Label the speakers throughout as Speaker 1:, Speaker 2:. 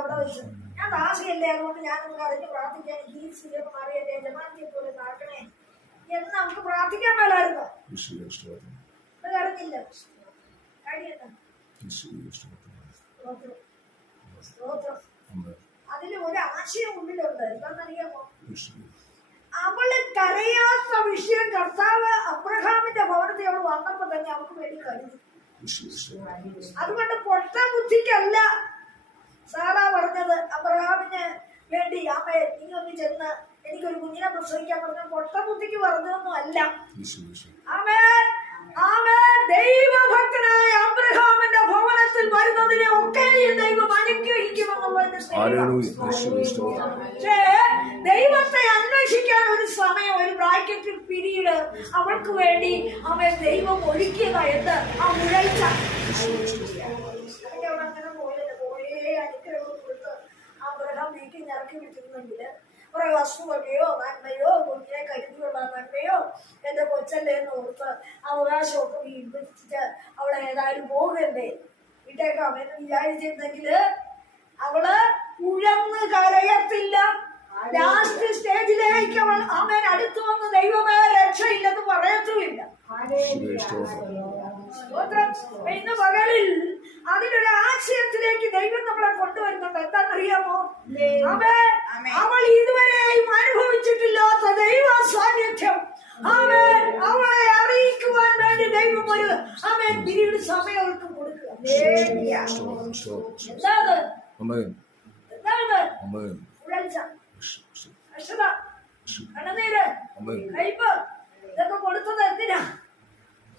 Speaker 1: അവിടെ വെച്ച്. ഞാൻ ദാസിയല്ലേ? അതുകൊണ്ട് ഞാനൊന്ന് അതിന്റെ പ്രാർത്ഥിക്കാൻ ഈ സ്ഥിരം മാറിയല്ലേ? ജമാനത്തെ പോലെ നടക്കണേ എന്ന് നമുക്ക് പ്രാർത്ഥിക്കാൻ മേലായിരുന്നു?
Speaker 2: അറിഞ്ഞില്ല
Speaker 1: അതിൽ ഒരു ആശയം ഉള്ളിലുണ്ട്. എന്താണെന്നറിയാമോ? അവൾ കരയാത്ത വിഷയം കർത്താവ് അബ്രഹാമിന്റെ ഭവനത്തിൽ അവൾ വന്നപ്പോ തന്നെ അവൾക്ക് വേണ്ടി കരുതി അതുകൊണ്ട് പൊട്ട ബുദ്ധിക്കല്ല സാറാ പറഞ്ഞത്. അബ്രഹാമിന് വേണ്ടി അമ്മേ നീ ഒന്ന് ചെന്ന് എനിക്കൊരു കുഞ്ഞിനെ പ്രസവിക്കാൻ പറഞ്ഞ പൊട്ട ബുദ്ധിക്ക് പറഞ്ഞതൊന്നും അല്ല ആമേ ആമേ ദൈവഭക്തനായ അബ്രഹാമിന്റെ ഭവനത്തിൽ വരുന്നതിനെ ഒക്കെയും ദൈവം പക്ഷേ ദൈവത്തെ അന്വേഷിക്കാൻ ഒരു സമയം ഒരു ബ്രാക്കറ്റ് പിരീഡ് അവൾക്ക് വേണ്ടി അവൻ ദൈവം ഒരുക്കിയതായിട്ട് ആ മുഴച്ച ഇറക്കി വിട്ടിരുന്നെങ്കിൽ കുറെ വസ്തുവകയോ നന്മയോ കുഞ്ഞിനെ കരുതിയുള്ള നന്മയോ എന്റെ കൊച്ചല്ലേ എന്ന് ഓർത്ത് അവകാശമൊക്കെ വിഭജിച്ചിട്ട് അവളെ ഏതായാലും പോകണ്ടേ? വിട്ടേക്കാം. എന്ന് വിചാരിച്ചിരുന്നെങ്കിൽ അവൾ ഉഴന്ന് കരയത്തില്ല. ലാസ്റ്റ് സ്റ്റേജിലേക്ക് അവൾ ആമേൻ അടുത്തു വന്ന് ദൈവമേ രക്ഷയില്ലെന്ന് പറയത്തുമില്ല. ഇന്ന് പകലിൽ അതിനൊരു നമ്മളെ കൊണ്ടുവരുന്നുണ്ട്. എന്താണെന്നറിയാമോ? അവൻ അവൾ ഇതുവരെയും അനുഭവിച്ചിട്ടില്ലാത്ത ദൈവ സാന്നിധ്യം അവൻ അവളെ അറിയിക്കുവാൻ വേണ്ടി ദൈവം ഒരു അവൻ പിരീഡ് സമയം അവർക്ക് കൊടുക്കുക. കണ്ണുനീര്. കയ്പ്. ഇതൊക്കെ കൊടുത്തത് എന്തിനാ ഇതൊക്കെ നീ എന്നെ ഒന്ന് രുചിക്കടി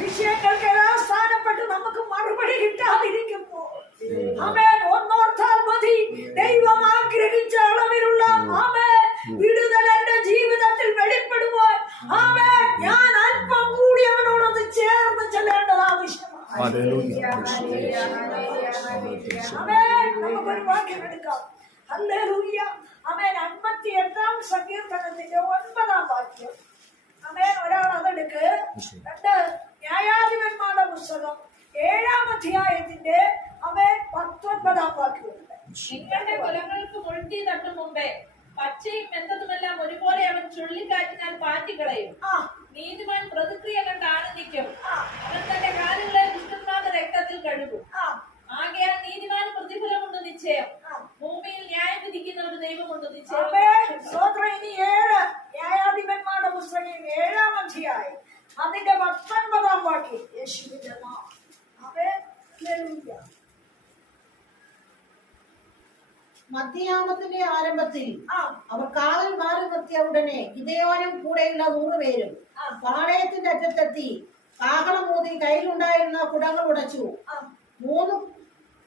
Speaker 1: വിഷയങ്ങൾക്കെല്ലാം സ്ഥാനപ്പെട്ട് നമുക്ക് മറുപടി കിട്ടാതിരിക്കുമ്പോ അവൻ ഒന്നോർത്താൽ മതി. ദൈവം ആഗ്രഹിച്ച അളവിലുള്ള അവൻ വിടുതൽ എന്റെ ജീവിതത്തിൽ വെളിപ്പെടുവാൻ. അവൻ ഞാൻ അല്പം കൂടി അവനോടൊന്ന് ചേർന്ന് ചെല്ലേണ്ടത് ആവശ്യമാണ്.
Speaker 2: ആമേൻ.
Speaker 1: നമുക്കൊരു വാക്യം എടുക്കാം. ഹല്ലേലൂയ. അവൻ അൻപത്തി എട്ടാം സങ്കീർത്തനത്തിന്റെ ഒൻപതാം വാക്യം. അവൻ ഒരാൾ അതെടുക്ക് രണ്ട് ന്യായാധിപന്മാരുടെ പുസ്തകം ഏഴാം അധ്യായത്തിന്റെ അവൻ പത്തൊൻപതാം വാക്യമുണ്ട്
Speaker 3: നിങ്ങളുടെ കുലങ്ങൾക്ക് മുൾട്ടി തട്ടും മുമ്പേ പച്ചയും എന്തെന്നുമെല്ലാം ഒരുപോലെ അവൻ ചുള്ളിക്കാറ്റിനാൽ പാറ്റിക്കളയും.
Speaker 1: ആ.
Speaker 3: നീതിമാൻ പ്രതിക്രിയ കണ്ട് ആനന്ദിക്കും. അവൻ തന്റെ കാലുകളെ ദുഷ്ടന്മാരുടെ രക്തത്തിൽ കഴുകും.
Speaker 1: ആ.
Speaker 3: ആകയാൽ നീതിമാൻ പ്രതിഫലമുണ്ട് നിശ്ചയം. ഭൂമിയിൽ ന്യായം വിധിക്കുന്ന ഒരു ദൈവമുണ്ട് നിശ്ചയം.
Speaker 1: ഇനി ഏഴ് ന്യായാധിപന്മാരുടെ പുസ്തകം ഏഴാം അധ്യായം. അതിന്റെ പത്തൊൻപതാം വാക്യം. യേശുവിന്റെ നാമം. അവൻ ഹല്ലേലൂയ.
Speaker 4: മധ്യാമത്തിന്റെ ആരംഭത്തിൽ
Speaker 1: ആ.
Speaker 4: അവർ കാവൽ മാറി നിർത്തിയ ഉടനെ ഗിതയോനും കൂടെയുള്ള നൂറുപേരും. പാളയത്തിന്റെ അറ്റത്തെത്തി കാഹളമൂതി കയ്യിലുണ്ടായിരുന്ന കുടങ്ങൾ ഉടച്ചു. മൂന്ന്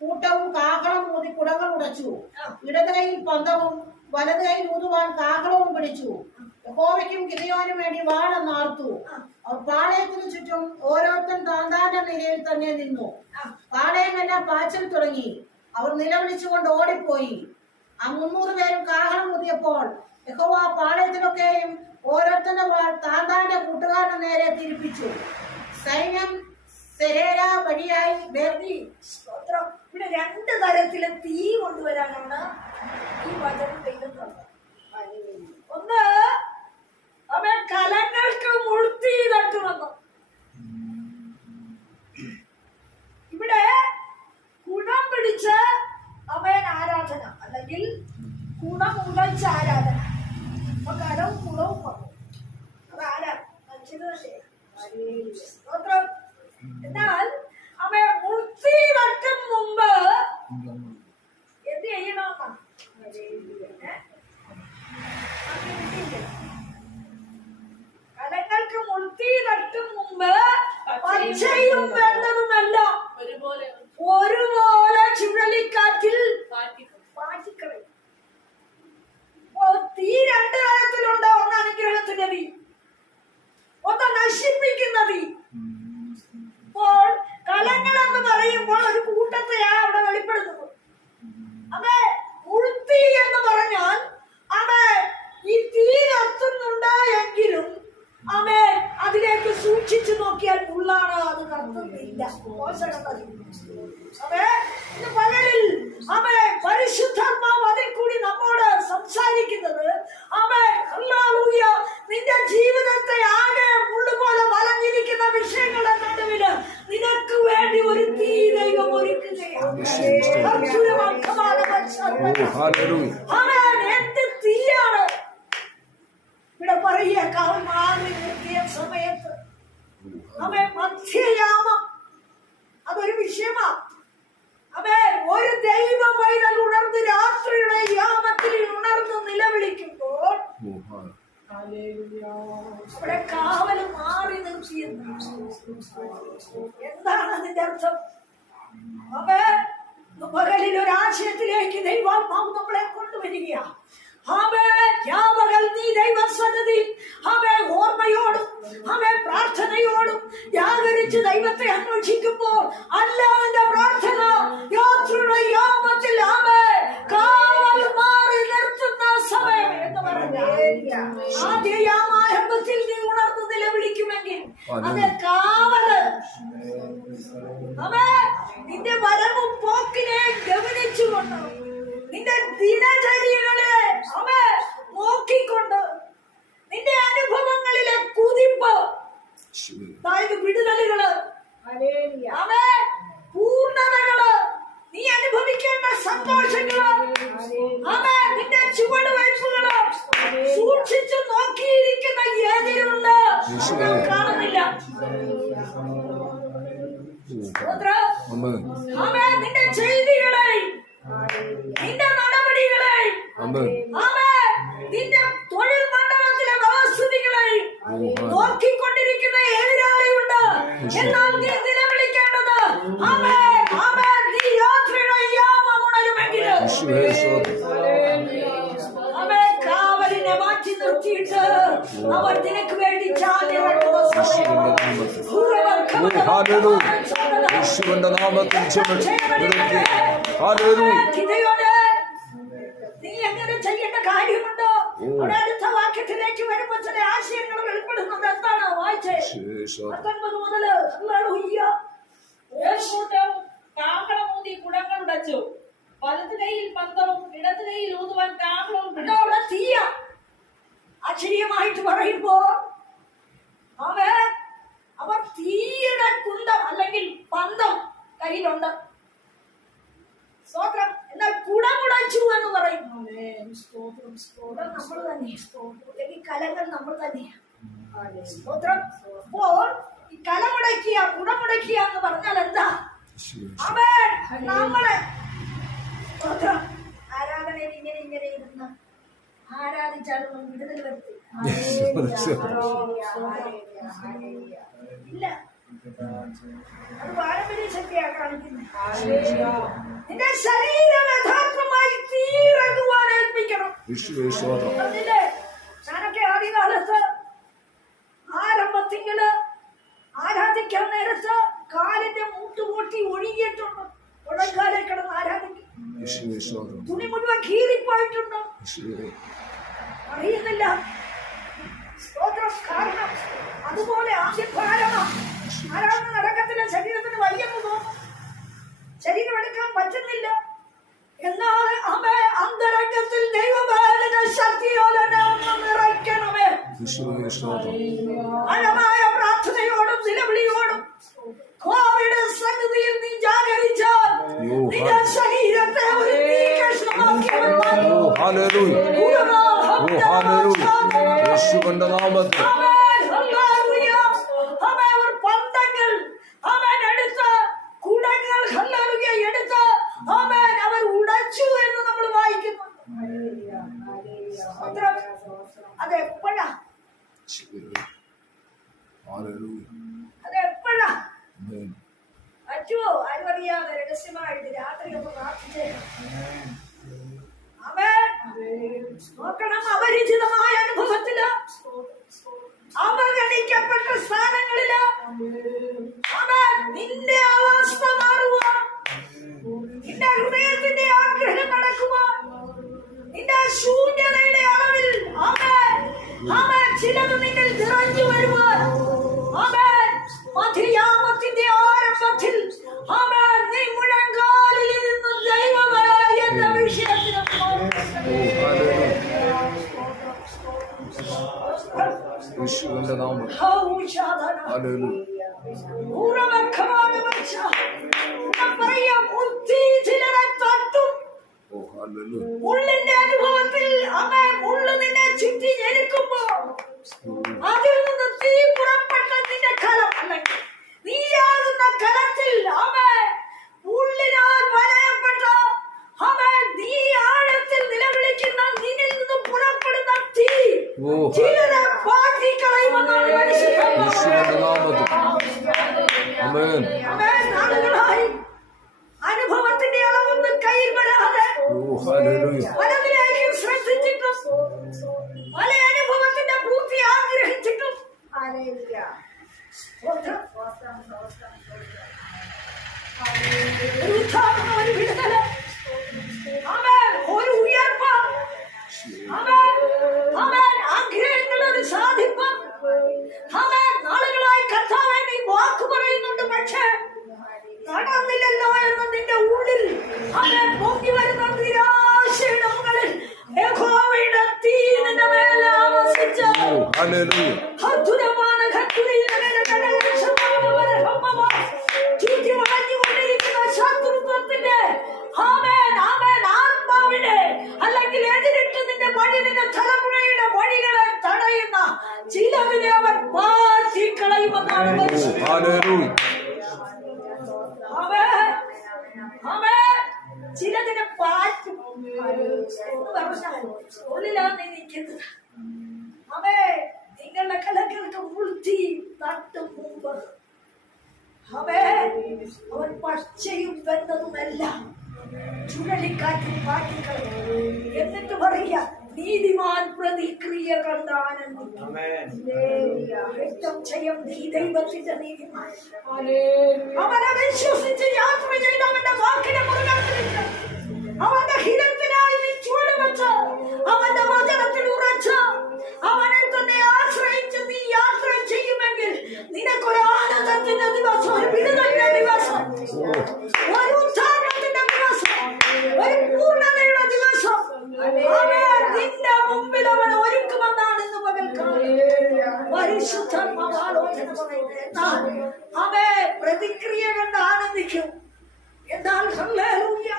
Speaker 4: കൂട്ടവും കാഹളം ഊതി കുടങ്ങൾ ഉടച്ചു.
Speaker 1: ആ.
Speaker 4: ഇടത് കൈയിൽ പന്തവും വലത് കൈ ഊതുവാൻ കാഹളവും പിടിച്ചു. യഹോവയ്ക്കും ഗിതയോനും വേണ്ടി വാളെന്നാർത്തു. അവർ പാളയത്തിനു ചുറ്റും ഓരോരുത്തൻ താന്താന്റെ നിലയിൽ തന്നെ നിന്നു.
Speaker 1: പാളയം
Speaker 4: പാളയമെല്ലാം പാച്ചൽ തുടങ്ങി. അവർ നിലവിളിച്ചുകൊണ്ട് ഓടിപ്പോയി. ആ മുന്നൂറ് പേരും കാഹളം മുതിയപ്പോൾ യഹോവ പാളയത്തിലൊക്കെയും ഓരോരുത്തന്റെ വാൾ താന്താന്റെ കൂട്ടുകാരുടെ നേരെ തിരിപ്പിച്ചു. സൈന്യം സെരേര വഴിയായി ബെർദി
Speaker 1: സ്തോത്രം. രണ്ട് തരത്തിൽ തീ കൊണ്ടുവരാനാണ് ഈ വചനം ചെയ്യുന്നത് ഒന്ന് അവൻ കലങ്ങൾക്ക് മുഴുത്തി തട്ടു വന്നു. ഇവിടെ കുണം പിടിച്ച് അവൻ ആരാധന അല്ലെങ്കിൽ കുണം ഉടച്ച ആരാധന. അപ്പൊ കടവും കുളവും വന്നു. അത് ആരാ? സ്തോത്രം. എന്നാൽ അവൻ മുൾത്തി വർഷം മുമ്പ് എന്ത് ചെയ്യണമെന്നാ హల్లెలూయా കൊണ്ടുവരിക അവൻ യാവകൾ നീ ദൈവസന്നതി അവൻ ഓർമ്മയോടും അവൻ പ്രാർത്ഥനയോടും ജാഗരിച്ച് ദൈവത്തെ അന്വേഷിക്കുമ്പോൾ
Speaker 2: നാമത്തിൽ
Speaker 1: നീ എങ്ങനെ ചെയ്യേണ്ട കാര്യമുണ്ടോ? അവിടെ അടുത്ത വാക്യത്തിലേക്ക് വരുമ്പോൾ ചില ആശയങ്ങൾ വെളിപ്പെടുന്നത് എന്താണ്? വായിച്ചേ.
Speaker 2: യേശുവേ സ്തോത്രം.
Speaker 1: പത്തൊൻപത് മുതൽ ഹല്ലേലൂയ.
Speaker 3: ഒരു കൂട്ടം കാഹളമൂതി കുടങ്ങൾ ഉടച്ചു. വലത് കൈയിൽ പന്തവും ഇടത് കൈയിൽ ഊതുവാൻ
Speaker 1: തീയ. ആശ്ചര്യമായിട്ട് പറയുമ്പോ അവൻ അവർ തീയുടെ കുന്തം അല്ലെങ്കിൽ പന്തം കയ്യിലുണ്ട്. സ്തോത്രം. എന്നാൽ കുടമുടച്ചു എന്ന് പറയും. കുടം നമ്മൾ തന്നെ അല്ലെങ്കിൽ കലങ്ങൾ നമ്മൾ തന്നെയാണ് സ്തോത്രം. അപ്പോൾ ഈ കലമുടക്കിയ കുടമുടക്കിയ എന്ന് പറഞ്ഞാൽ എന്താ? അവൻ നമ്മളെ. സ്തോത്രം. ആരാധനയിൽ ഇങ്ങനെ ഇങ്ങനെ ഇരുന്ന് ആരാധിച്ചാലും വിടുതൽ വരുത്തി. ഇല്ല. അത് പാരമ്പര്യ ശക്തിയാ കാണിക്കുന്നത്. നിന്റെ ശരീരം യഥാർത്ഥമായി തീരകുവാൻ ഏൽപ്പിക്കണം. പറഞ്ഞില്ലേ ഞാനൊക്കെ ആദ്യകാലത്ത് ആരംഭത്തിങ്കിൽ ആരാധിക്കാൻ നേരത്ത് കാലിന്റെ മൂട്ടുപൊട്ടി ഒഴുകിയിട്ടുണ്ട്. ഉടങ്കാലെ കിടന്ന് ആരാധിക്കും. തുണി മുഴുവൻ കീറിപ്പോയിട്ടുണ്ട്. അറിയുന്നില്ല. സ്തോത്രം കാരണം. അതുപോലെ ആദ്യഭാരമ ആരാധന നടക്കത്തില്ല? ശരീരത്തിന് വയ്യെന്ന് ശരീരം എടുക്കാൻ പറ്റുന്നില്ല. എന്നാൽ അമ്മ അന്തരംഗത്തിൽ ദൈവബാലന ശക്തിയോടെ ഒന്ന് നിറയ്ക്കണമേ. ആഴമായ പ്രാർത്ഥനയോടും നിലവിളിയോടും കോവിഡ് സന്നിധിയിൽ നീ ജാഗരിച്ചാൽ നിന്റെ ശരീരത്തെ ഒരു തീ കഷ്ണമാക്കി അവൻ മാറ്റും.
Speaker 2: Hallelujah. Hallelujah. യേശുവിന്റെ നാമത്തിൽ.
Speaker 1: ആരും അറിയാതെ രഹസ്യമായിട്ട് രാത്രി ഒന്ന് പ്രാർത്ഥിച്ചേ മുള്ളിന്റെ അനുഭവത്തിൽ അവ മുള്ളു നിന്നെ ചുറ്റി ഞെരുക്കുമ്പോ അതിൽ നിന്ന് തീ പുറപ്പെട്ട നിന്റെ കലം അല്ലെങ്കിൽ നീയാകുന്ന കലത്തിൽ അവ ഉള്ളിനാൽ വലയപ്പെട്ട അവ നീ ആഴത്തിൽ നിലവിളിക്കുന്ന നിന്നിൽ നിന്ന് പുറപ്പെടുന്ന തീ ചിലരെ പാറ്റി കളയുമെന്നാണ് അനുഭവത്തിന്റെ അളവൊന്നും കയ്യിൽ വരാതെ പലതിലേക്കും ശ്രദ്ധിച്ചിട്ടും പല അനുഭവത്തിന്റെ പൂർത്തി ആഗ്രഹിച്ചിട്ടും. ഒരു ഉത്ഥാനം, ഒരു വിടുതല. ചിലതിനെ പാറ്റും നിൽക്കുന്നത് അവേ നിങ്ങളുടെ കലകൾക്ക് മുൾത്തി തട്ടും മുമ്പ് അവേ അവൻ പച്ചയും വെന്തതുമെല്ലാം ചുഴലിക്കാറ്റിൽ പാറ്റിക്കളയും എന്നിട്ട് പറയുക നീതിമാൻ പ്രതിക്രിയ കണ്ട് ആനന്ദിക്കും. യുദ്ധം ചെയ്യും നീ ദൈവത്തിന്റെ നീതിമാൻ. അവനെ വിശ്വസിച്ച് യാത്ര ചെയ്ത് അവന്റെ വാക്കിനെ മുറുകെ അവന്റെ ഹിതത്തിനായി നീ ചുവടുവെച്ച് അവന്റെ വചനത്തിൽ ഉറച്ച് അവനെ തന്നെ ആശ്രയിച്ച് നീ യാത്ര ചെയ്യുമെങ്കിൽ നിനക്കൊരു ആനന്ദത്തിന്റെ ദിവസം ഒരു വിടുതലിന്റെ ദിവസം. ഒരു ഉത്ഥാനത്തിന്റെ ദിവസം ഒരു പൂർണതയുടെ ദിവസം അവൻ നിന്റെ മുമ്പിൽ അവൻ ഒരുക്കുമെന്നാണ് ഇന്ന് പകൽക്കാലം പരിശുദ്ധാത്മാവ് ആലോചന പറയുന്നത് എന്നാൽ അവേ പ്രതിക്രിയ കണ്ട് ആനന്ദിക്കും എന്നാൽ ഹല്ലേലൂയ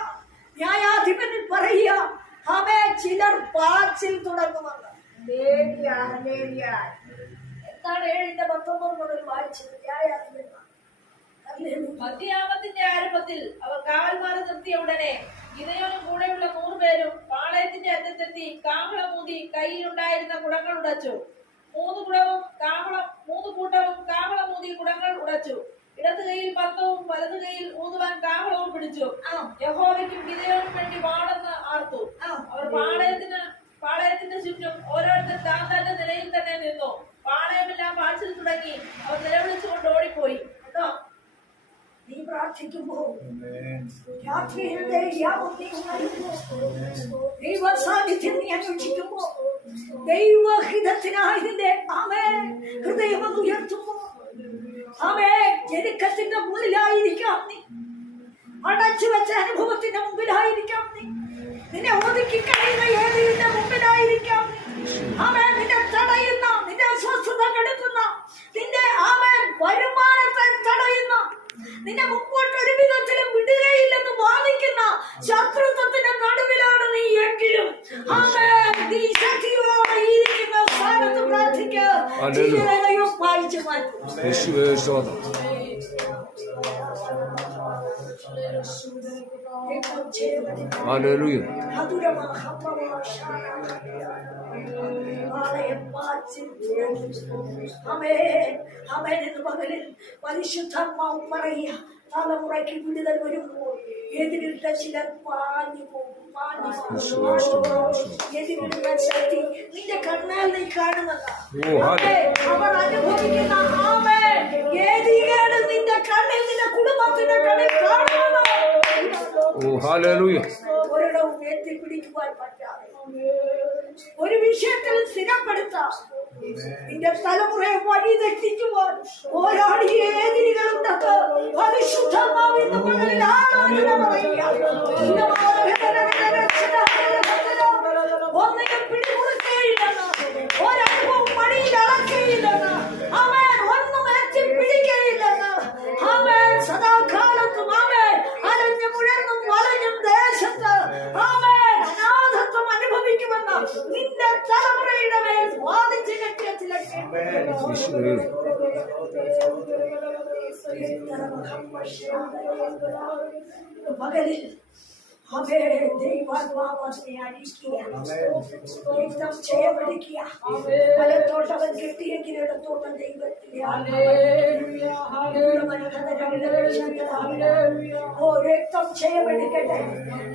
Speaker 1: ന്യായാധിപനിൽ പറയുക അവേ ചിലർ തുടങ്ങുമെന്ന് എന്താണ് ഏഴിന്റെ പത്തൊമ്പത് മുതൽ വായിച്ചത്.
Speaker 3: മധ്യാമത്തിന്റെ ആരംഭത്തിൽ അവർ കാവൽമാരെ നിർത്തിയ ഉടനെ ഇതയോനും കൂടെയുള്ള നൂറുപേരും പാളയത്തിന്റെ അറ്റത്തെത്തി കാഹളമൂതി കയ്യിലുണ്ടായിരുന്ന കുടങ്ങൾ ഉടച്ചു. മൂന്ന് കുടവും കാഹളം മൂന്ന് കൂട്ടവും കാഹളമൂതി കുടങ്ങൾ ഉടച്ചു. ഇടത് കൈയിൽ പന്തവും വലത് കൈയിൽ ഊതുവാൻ കാഹളവും പിടിച്ചു. യഹോവയ്ക്കും ഗിതയോനും വേണ്ടി വാണെന്ന് ആർത്തു. അവർ പാളയത്തിന് പാളയത്തിന്റെ ചുറ്റും ഓരോരുത്തർ താൻ തന്റെ നിലയിൽ തന്നെ നിന്നു. പാളയമെല്ലാം പാച്ചിൽ തുടങ്ങി. അവർ നിലവിളിച്ചുകൊണ്ട് ഓടിപ്പോയി.
Speaker 1: കേട്ടോ നീ പ്രാർത്ഥിക്കുമ്പോൾ രാത്രിയിലെ യാമം നീ ഉണരുമ്പോൾ ദൈവ സാന്നിധ്യം നീ അന്വേഷിക്കുമ്പോൾ ദൈവഹിതത്തിനായി നിന്റെ ആമേ ഹൃദയം അത് ഉയർത്തുമ്പോ ആമേ ജനിക്കത്തിന്റെ മുന്നിലായിരിക്കാം നീ. അടച്ചു വെച്ച അനുഭവത്തിന്റെ മുമ്പിലായിരിക്കാം നീ. നിന്നെ ഒതുക്കി കഴിയുന്ന ഏതിന്റെ മുമ്പിലായിരിക്കാം? അവൻ നിന്നെ തടയുന്ന നിന്റെ അസ്വസ്ഥത കെടുക്കുന്ന നിന്റെ ആമേൻ വരുമാനത്തെ തടയുന്ന നിന്നെ മുമ്പോട്ട് ഒരു വിധത്തിലും വിടുകയില്ലെന്ന് വാദിക്കുന്ന ശത്രുത്വത്തിന്റെ നടുവിലാണ് നീ എങ്കിലും. നീ ശക്തിയോടെ ഇരിക്കുന്ന സ്ഥാനത്ത് പ്രാർത്ഥിക്കുക. ചിലരെയും വായിച്ചു മാറ്റും
Speaker 2: യേശുവേ സ്തോത്രം.
Speaker 1: ഇപ്പോൾ ചെയ്യപ്പെടും
Speaker 2: Hallelujah.
Speaker 1: പരിശുദ്ധാത്മാവ് പറയുക തലമുറയ്ക്ക് വിടുതൽ വരുമ്പോൾ എതിരിട്ട ചിലർ പാഞ്ഞു പോകും പാഞ്ഞു പോകും. എതിരിട്ട ശക്തി നിന്റെ കണ്ണാൽ നീ കാണുന്നതാ
Speaker 2: ഓ, ഹാലെ-
Speaker 1: അവർ അനുഭവിക്കുന്ന ആമേ ഏതികേട് നിന്റെ കണ്ണിൽ ഒരിടവും എത്തിപ്പിടിക്കുവാൻ പറ്റാതെ. ഒരു വിഷയത്തിൽ സ്ഥിരപ്പെടുത്താം. നിന്റെ തലമുറയെ വഴി തെറ്റിക്കുവാൻ പോരാടിയ ഏതിരികളുണ്ടൊക്കെ പരിശുദ്ധമാവിന്റെ മുകളിൽ ആലോചന പറയുക. ഒന്നിനും വിഷ്ണുവിൽ പകലിൽ हमें तेरी बात वापस नहीं आनी इसलिए उसको एकदम छह बड़े किया भले तोटा बन गिरती है कि बेटा तोटा नहीं बनती है हालेलुया हालेलुया और एकदम छह बड़े कटे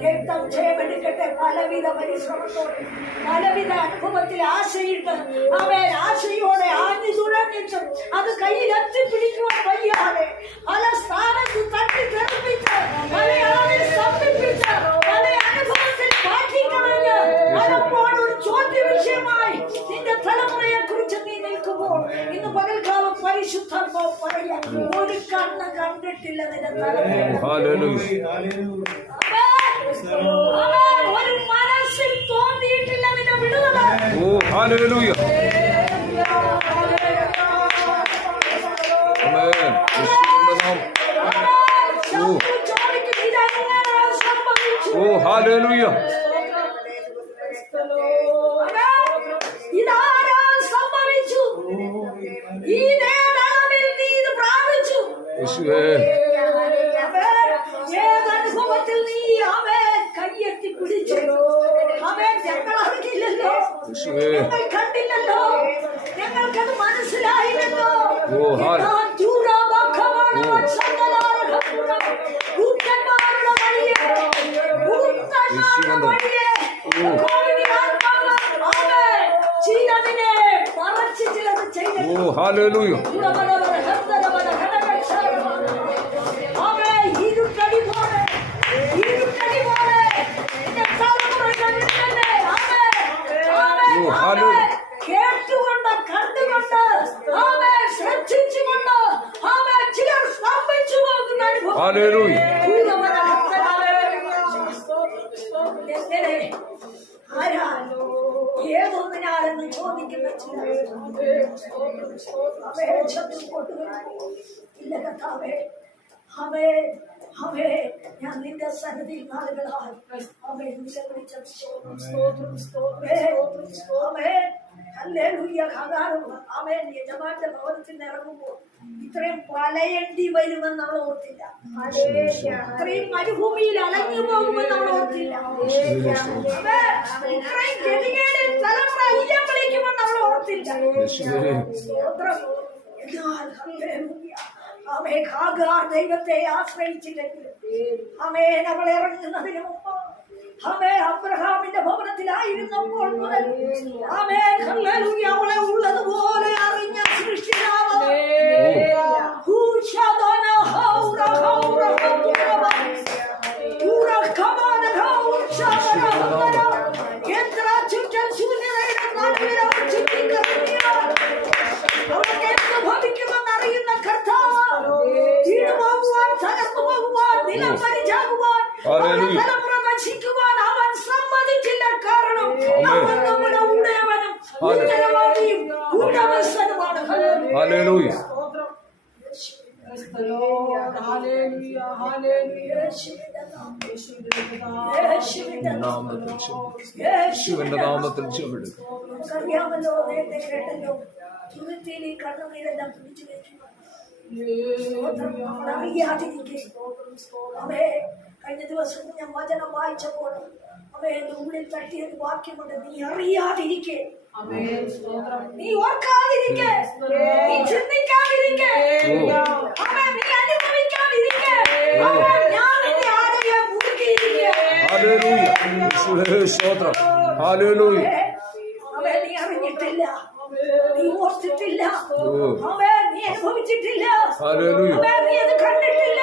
Speaker 1: एकदम छह बड़े कटे பலவித பரிசிரமத்தோடு பலவித அனுபவத்தில் ஆசையிட்டு அவன் ஆசையோட ஆதி தூரம் நின்று அது கையில் எத்தி பிடிக்கிறோம் கையாலே பல ஸ்தானத்து தட்டி கற்பித்து பல அளவில் சம்பிப்பித்தார் ചോദ്യ വിഷയമായി. നിന്റെ തലമുറയെ കുറിച്ച് നീ നിൽക്കുമ്പോൾ ഇന്ന് പകൽക്കാലം പരിശുദ്ധാത്മാവ് പറയാ ഒരു കണ്ണ് കണ്ടിട്ടില്ല നിന്റെ തലമുറ
Speaker 2: Hallelujah.
Speaker 1: ഒരു മനസ്സിൽ തോന്നിയിട്ടില്ല നിന്റെ വിടുതല.
Speaker 2: Oh, hallelujah. Oh, hallelujah. Oh,
Speaker 1: hallelujah हमें हमें यहाँ निंदा सन्निधि माल गला हमें हमें हमें അവൻ യജമാന്റെ ഭവനത്തിൽ ഇറങ്ങുമ്പോൾ ഇത്രയും പലയണ്ടി വരുമെന്ന് അവൾ ഓർത്തില്ല. ഇത്രയും മരുഭൂമിയിൽ അലഞ്ഞു പോകുമെന്ന് അവൾ ഓർത്തില്ല. ഇത്രയും ഗതികേടിൽ തലമുറ അയ്യം വിളിക്കുമെന്ന് അവൾ ഓർത്തില്ല. ഹല്ലേലൂയ. ദൈവത്തെ ആശ്രയിച്ചില്ലെങ്കിൽ അവൻ അവൾ ഇറങ്ങുന്നതിന് മുമ്പ് അവൻ അബ്രഹാമിന്റെ ഭവനത്തിലായിരുന്നപ്പോൾ മുതൽ അവളെ ഉള്ളതുപോലെ അറിഞ്ഞ സൃഷ്ടിതാവ്
Speaker 2: നാമത്തിൽ ക്ഷമിക്കണം.
Speaker 1: യേശുവിന്റെ
Speaker 2: യേശുവിന്റെ നാമത്തിൽ ക്ഷമിക്കണം.
Speaker 1: നമുക്കറിയാമല്ലോ നേരത്തെ കേട്ടല്ലോ തുരുത്തിയിൽ ഈ കണ്ണുനീരെല്ലാം പിടിച്ചു വെക്കുക അറിയാതിരിക്കെ അവേ കഴിഞ്ഞ ദിവസം ഞാൻ വചനം വായിച്ചപ്പോൾ അവേ എന്റെ ഉള്ളിൽ തട്ടിയൊരു വാക്യമുണ്ട് നീ അറിയാതിരിക്കെ നീ ഓർക്കാതിരിക്കെ നീ ചിന്തിക്കാതിരിക്കെ അവേ നീ അനുഭവിക്കാതിരിക്കെ അവേ ഞാൻ നിന്റെ ആരെയും മുറുകിയിരിക്കെ
Speaker 2: Hallelujah. യേശുവേ സ്തോത്രം. Hallelujah.
Speaker 1: അവേ നീ അറിഞ്ഞിട്ടില്ല. നീ ഓർത്തിട്ടില്ല.
Speaker 2: ഓ.
Speaker 1: നീ അനുഭവിച്ചിട്ടില്ല. നീ അത് കണ്ടിട്ടില്ല.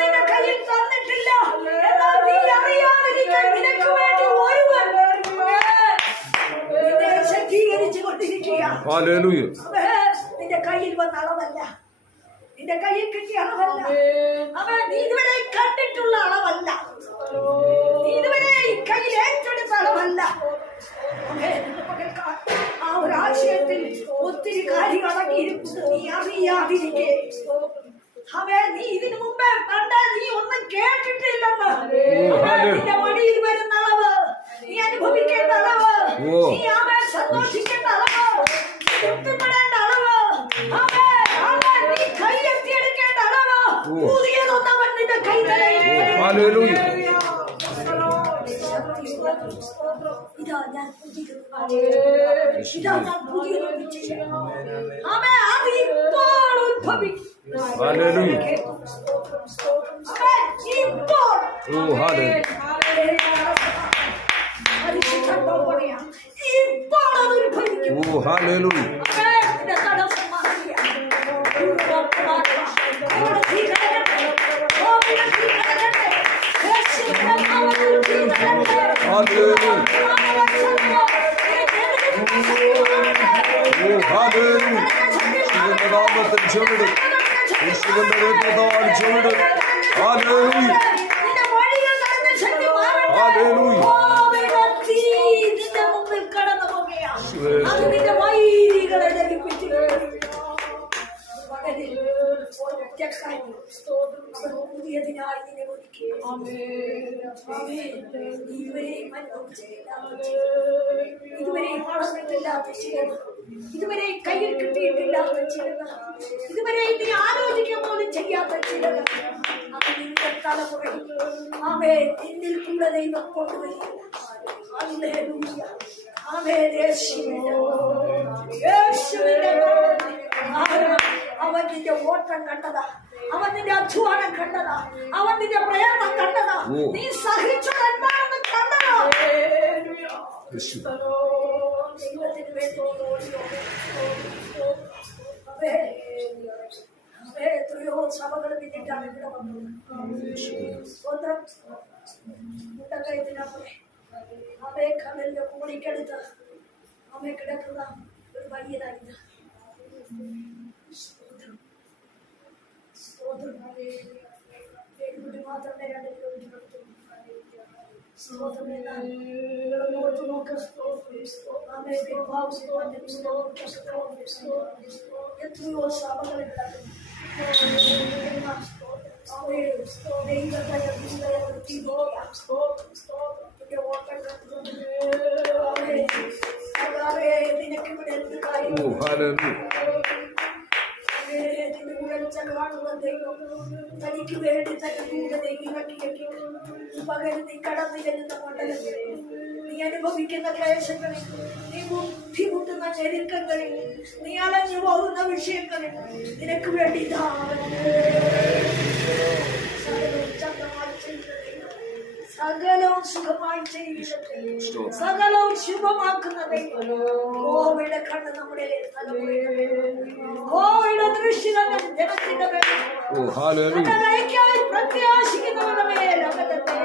Speaker 1: നിന്റെ കയ്യിൽ തന്നിട്ടില്ല. എന്നാൽ നീ അറിയാതിരിക്കാൻ നിനക്ക് വേണ്ടി ഒരുവൻ. ശക്തീകരിച്ചു കൊണ്ടിരിക്കുക
Speaker 2: Hallelujah.
Speaker 1: നിന്റെ കയ്യിൽ വന്ന അളവല്ല. നിന്റെ കയ്യിൽ കിട്ടിയ അളവല്ല. അവൻ നീ ഇതുവരെ കണ്ടിട്ടുള്ള അളവല്ല. ഇതുവരെ കയ്യിൽ ഏറ്റെടുത്ത അളവല്ല ആ ഒരു ആശയത്തിൽ ഒത്തിരി കാര്യങ്ങൾ അടങ്ങിയിരിക്കുന്നു നീ അറിയാതിരിക്കെ അവേ നീ ഇതിനു മുമ്പേ കണ്ട നീ ഒന്നും കേട്ടിട്ടില്ലെന്ന്. നിന്റെ മടിയിൽ വരുന്ന അളവ് നീ അനുഭവിക്കേണ്ട അളവ് നീ അവൻ സന്തോഷിക്കേണ്ട അളവ് തൃപ്തിപ്പെടേണ്ട അളവ്. അവേ, അവൻ നീ കൈയെത്തിയെടുക്കേണ്ട അളവ്. പുതിയതൊന്ന് അവൻ നിന്റെ കൈകളിൽ
Speaker 2: ഓ ഹാലേലൂയ
Speaker 1: ഇതാ ഞാൻ പുതിയത് ഇതാ ഞാൻ പുതിയത് ചെയ്യുന്നു ആമേ അത് ഇപ്പോൾ ഉത്ഭവിക്കും
Speaker 2: ഹാലേലൂയ
Speaker 1: ആമേ ഇപ്പോൾ
Speaker 2: ഓ ഹാലേലൂയ
Speaker 1: പരിശുദ്ധ പറയാ ഇപ്പോൾ അത് ഉത്ഭവിക്കും
Speaker 2: ഓ ഹാലേലൂയ
Speaker 1: ആമേ നിന്റെ പുതിയതിനായി നിന്നെ ഒരുക്കി. ഇതുവരെ ഇതുവരെ പണമിട്ടില്ലാത്ത ചെയ്യുന്ന ഇതുവരെ കയ്യിൽ കിട്ടിയിട്ടില്ലാത്ത ചെയ്യുന്ന ഇതുവരെ ഇതിനെ ആലോചിക്കാൻ പോലും ചെയ്യാത്ത ചെയ്യുന്ന അത് നിന്റെ തലമുറയിൽ. ആമേ നിന്നിൽ കൂടെ ദൈവം കൊണ്ടുവരിക അവൻ നിന്റെ ഓട്ടം കണ്ടതാ. അവൻ നിന്റെ അധ്വാനം കണ്ടതാ. അവൻ നിന്റെ പ്രയത്നം കണ്ടതാ. നീ സഹിച്ചത് എന്താണെന്ന് കണ്ടതാ. ദൈവത്തിന് വേണ്ടി എത്രയോ സഭകൾ പിന്നിട്ടാണ് ഇവിടെ വന്നത് സ്വന്തം മുട്ടക്കയത്തിനപ്പുറേ അവയെ കടലിന്റെ കൂടിക്കടുത്ത് അമ്മ കിടക്കുന്ന ഒരു വലിയതായിരുന്നു സ്തോത്രം. സ്തോത്രം. ദൈവത്തിന് മാത്രമേ രണ്ട് കിലോമീറ്റർ അടുത്തുള്ളൂ. സ്തോത്രം എന്നാൽ നിങ്ങളൊന്ന് ഓർത്തു നോക്ക്. ആമേ, ദൈവഭാവം സ്തോത്രം, സ്തോത്രം, സ്തോത്രം, സ്തോത്രം, സ്തോത്രം. എത്രയോ സഭകൾ കിടക്കുന്നു തനിക്ക് വേണ്ടി തന്നെ കൂടെ ഇറക്കിയേക്കും പകരം നീ കടന്നു ചെല്ലുന്ന മണ്ഡലത്തിൽ നീ അനുഭവിക്കുന്ന ക്ലേശങ്ങളിൽ നീ ബുദ്ധിമുട്ടുന്ന ഞെരുക്കങ്ങളിൽ നീ അലഞ്ഞു പോകുന്ന വിഷയങ്ങളിൽ നിനക്ക് വേണ്ടി ഇതാ സകലവും സുഖമായി ചെയ്യട്ടെ സകലവും ശുഭമാക്കുന്ന കോവിഡ് കണ്ണ് നമ്മുടെ കോവിഡ് ദൃശ്യങ്ങൾ ജനത്തിന്റെ മേൽ പ്രത്യാശിക്കുന്നവരുടെ മേൽ അകലത്തെ